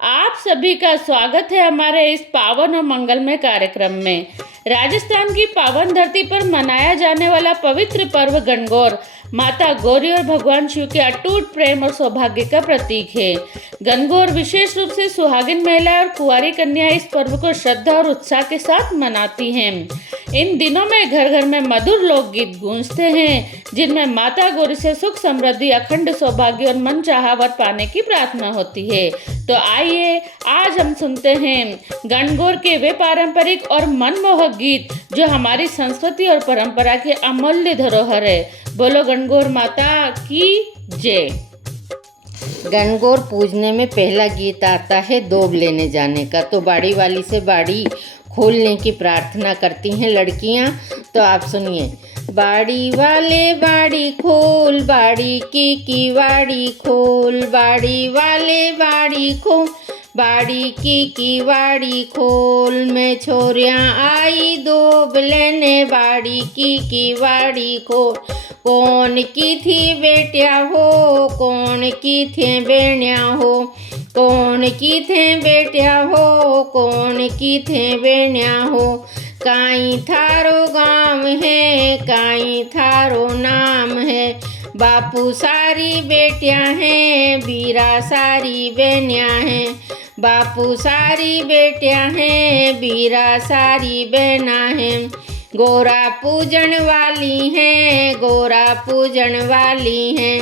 आप सभी का स्वागत है हमारे इस पावन और मंगलमय कार्यक्रम में। राजस्थान की पावन धरती पर मनाया जाने वाला पवित्र पर्व गणगौर माता गौरी और भगवान शिव के अटूट प्रेम और सौभाग्य का प्रतीक है। गणगौर विशेष रूप से सुहागिन महिला और कुंवारी कन्या इस पर्व को श्रद्धा और उत्साह के साथ मनाती हैं। इन दिनों में घर घर में मधुर लोकगीत गूंजते हैं, जिनमें माता गौरी से सुख समृद्धि, अखंड सौभाग्य और मनचाहा वर पाने की प्रार्थना होती है। तो आइए आज हम सुनते हैं गणगौर के वे पारंपरिक और मनमोहक गीत जो हमारी संस्कृति और परंपरा के अमूल्य धरोहर है। बोलो गणगौर माता की जय। गणगौर पूजने में पहला गीत आता है दोब लेने जाने का। तो बाड़ी वाली से बाड़ी खोलने की प्रार्थना करती हैं लड़कियां। तो आप सुनिए। बाड़ी वाले बाड़ी खोल, बाड़ी की वाड़ी खोल, बाड़ी वाले बाड़ी खोल, बाड़ी की वाड़ी खोल। मैं छोरियां आई दोब लेने, बाड़ी की वाड़ी खोल। कौन की थी बेटिया हो, कौन की थे बेणिया हो, कौन की थे बेटिया हो, कौन की थे बेणिया हो। काई थारो गाँव है, काई थारो नाम है। बापू सारी बेटियां हैं, बीरा सारी बहनियां हैं। बापू सारी बेटियां हैं, बीरा सारी बहना हैं। गोरा पूजन वाली हैं, गोरा पूजन वाली हैं।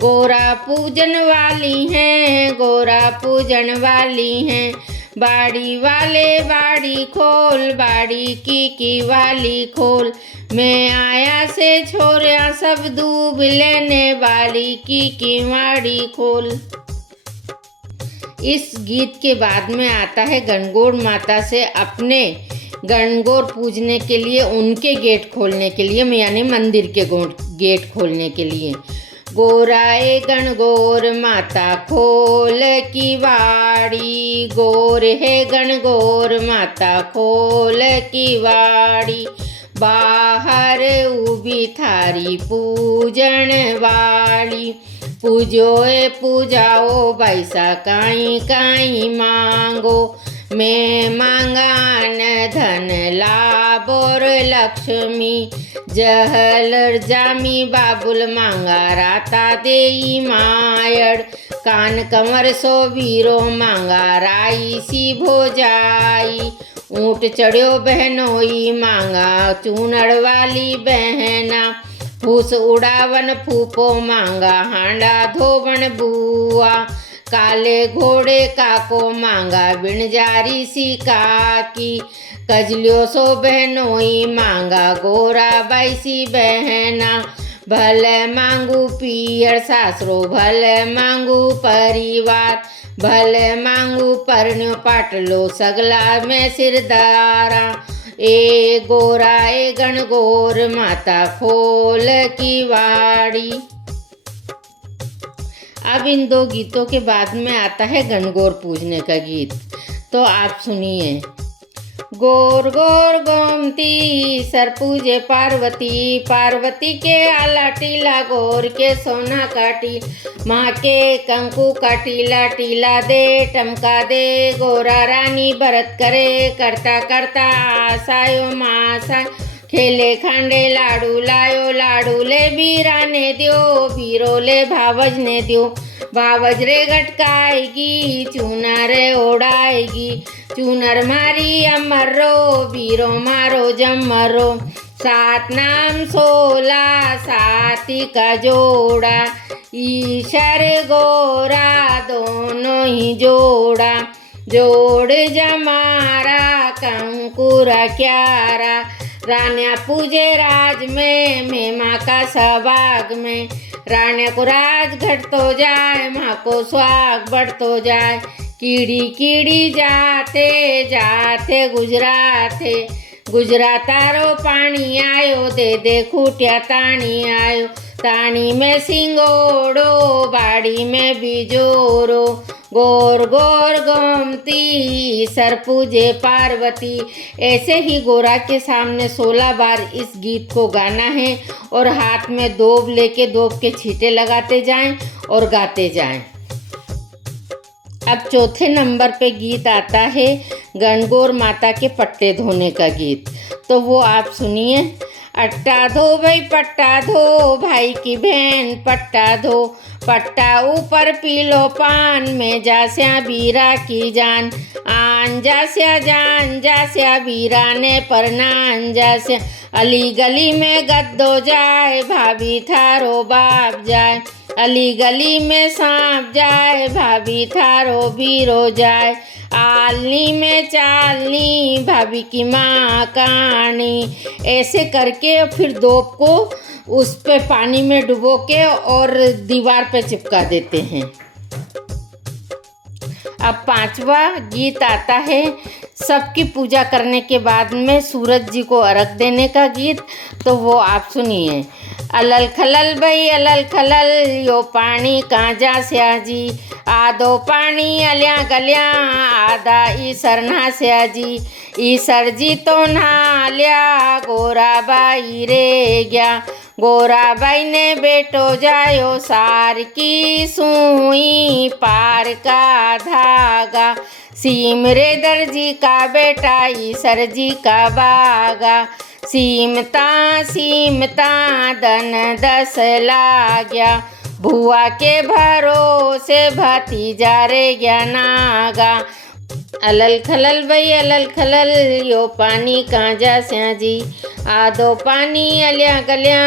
गोरा पूजन वाली हैं, गोरा पूजन वाली हैं। बाड़ी वाले बाड़ी खोल, बाड़ी की वाली खोल। मैं आया से छोरिया सब दूब लेने, बाड़ी की वाड़ी खोल। इस गीत के बाद में आता है गणगौर माता से अपने गणगौर पूजने के लिए, उनके गेट खोलने के लिए, यानी मंदिर के गेट खोलने के लिए। गोराए गणगौर माता खोल की वाड़ी, गोर है गणगौर माता खोल की वाड़ी। बाहर उभी थारी पूजन वाली, पूजोए पूजाओ बैसा काई काई मांगो। मैं मांगान धन लाभ और लक्ष्मी, जहलर जामी बाबुल मांगा राता देई मायड़। कान कमर सो वीरो मांगा राई सी भोजाई। ऊँट चढ़्यो बहनोई मांगा चूनड़ वाली बहना। फूस उड़ावन फूफो मांगा हांडा धोवन बुआ। काले घोड़े काको मांगा बिणजारी सी काकी। कजलियो सो बहनोई मांगा गोरा बैसी बहना। भले मांगू पियर सासरो, भले मांगू परिवार। भले मांगू परण्यो पाटलो, सगला में सिरदारा। ए गोरा ए गणगौर माता खोल की वाड़ी। अब इन दो गीतों के बाद में आता है गणगौर पूजने का गीत। तो आप सुनिए। गोर गोर गोमती सर पूजे पार्वती, पार्वती के आला टीला, गौर के सोना का टीला। माँ के कंकु का टीला, टीला दे टमका दे। गोरा रानी भरत करे, करता करता आसायो मासा। खेले खांडे लाडू लायो, लाडू ले बीरा ने दियो, बीरो ले भावज ने दियो। भावज रे गटकाएगी, चूनर ओढ़ाएगी। चूनर मारी अमरो, बीरो मारो जमरो। सात नाम 16 साथी का जोड़ा। ईशर गोरा दोनों ही जोड़ा। जोड़ जमारा कंकुरा क्यारा। रान्या पूजे राज में माँ का सवाग में। रान्या को राज घटतो जाए, माँ को स्वाग बढ़तो जाए। कीड़ी कीड़ी जाते जाते गुजराते, गुजरा तारो पानी आयो, दे दे खूटिया ताणी आयो। ताणी में सिंगोड़ो, बाड़ी में बिजोरो। गोर गोर गोमती सर पूजे पार्वती। ऐसे ही गोरा के सामने 16 बार इस गीत को गाना है और हाथ में दोब लेके दोब के छींटे लगाते जाएं और गाते जाएं। अब चौथे नंबर पे गीत आता है गणगौर माता के पट्टे धोने का गीत। तो वो आप सुनिए। अट्टा धो भाई पट्टा धो, भाई की बहन पट्टा धो, पट्टा ऊपर पी लो पान में, जास्या बीरा की जान, आन जास्या जान जास्या बीरा ने परनान जास्या, अली गली में गद्दो जाए, भाभी थारो बाप जाए, अली गली में सांप जाए, भाभी थारो बीरो जाए, आलनी में चालनी, भाभी की माँ कहानी। ऐसे करके फिर दोप को उस पे पानी में डुबो के और दीवार पे चिपका देते हैं। अब पांचवा गीत आता है सबकी पूजा करने के बाद में सूरज जी को अर्घ देने का गीत। तो वो आप सुनिए। अलल खलल भई अलल खलल, यो पानी कांजा स्या जी, आधो पानी अलिया गलिया, आधा ईसर नहा स्या जी, ईसर जी तो नहा लिया, गोरा बाई रे गया, गोरा बाई ने बेटो जायो, सार की सुई पार का धागा, सीमरे दर्जी का बेटा, ईसर जी का बागा, सीमता सीमता दन 10 लाग्या, भुआ के भरोसे भतीजा रे गया नागा, अलल खलल भई अलल खलल, यो पानी कांजा स्या जी, आधो पानी अलिया गलिया,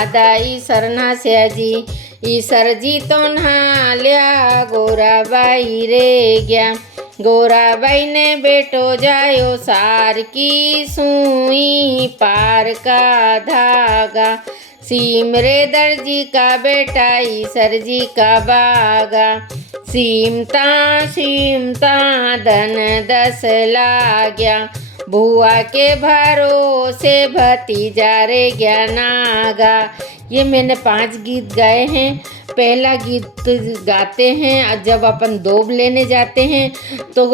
आधा ईसर नहा स्या जी, ईसर जी तो नहा लिया, गोरा बाई रे गया, गोरा बाई ने बेटो जायो, सार की सुई पार का धागा, सीमरे दर्जी का बेटा, ईसर जी का बागा, सीमता सीमता धन 10 लाग्या, भुआ के भरोसे भतीजा रे गया नागा। ये मैंने 5 गीत गाए हैं। पहला गीत गाते हैं जब अपन दोब लेने जाते हैं तो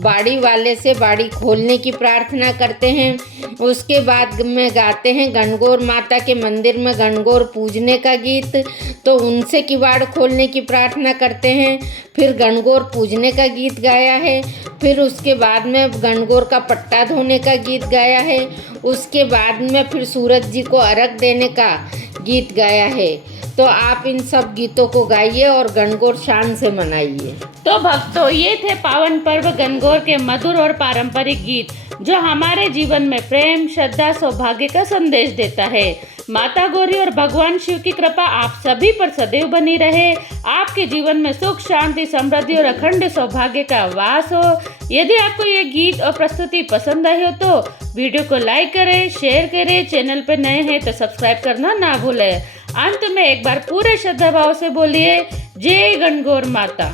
बाड़ी वाले से बाड़ी खोलने की प्रार्थना करते हैं। उसके बाद में गाते हैं गणगौर माता के मंदिर में गणगौर पूजने का गीत, तो उनसे किवाड़ खोलने की प्रार्थना करते हैं। फिर गणगौर पूजने का गीत गाया है। फिर उसके बाद में गणगौर का पट्टा धोने का गीत गाया है। उसके बाद में फिर सूरज जी को अर्घ देने का गीत गाया है। तो आप इन सब गीतों को गाइए और गणगौर शान से मनाइए। तो भक्तों, ये थे पावन पर्व गणगौर के मधुर और पारंपरिक गीत जो हमारे जीवन में प्रेम, श्रद्धा, सौभाग्य का संदेश देता है। माता गौरी और भगवान शिव की कृपा आप सभी पर सदैव बनी रहे। आपके जीवन में सुख, शांति, समृद्धि और अखंड सौभाग्य का वास हो। यदि आपको ये गीत और प्रस्तुति पसंद आई हो तो वीडियो को लाइक करें, शेयर करें। चैनल पर नए हैं तो सब्सक्राइब करना ना भूलें। अंत में एक बार पूरे श्रद्धा भाव से बोलिए जय गणगौर माता।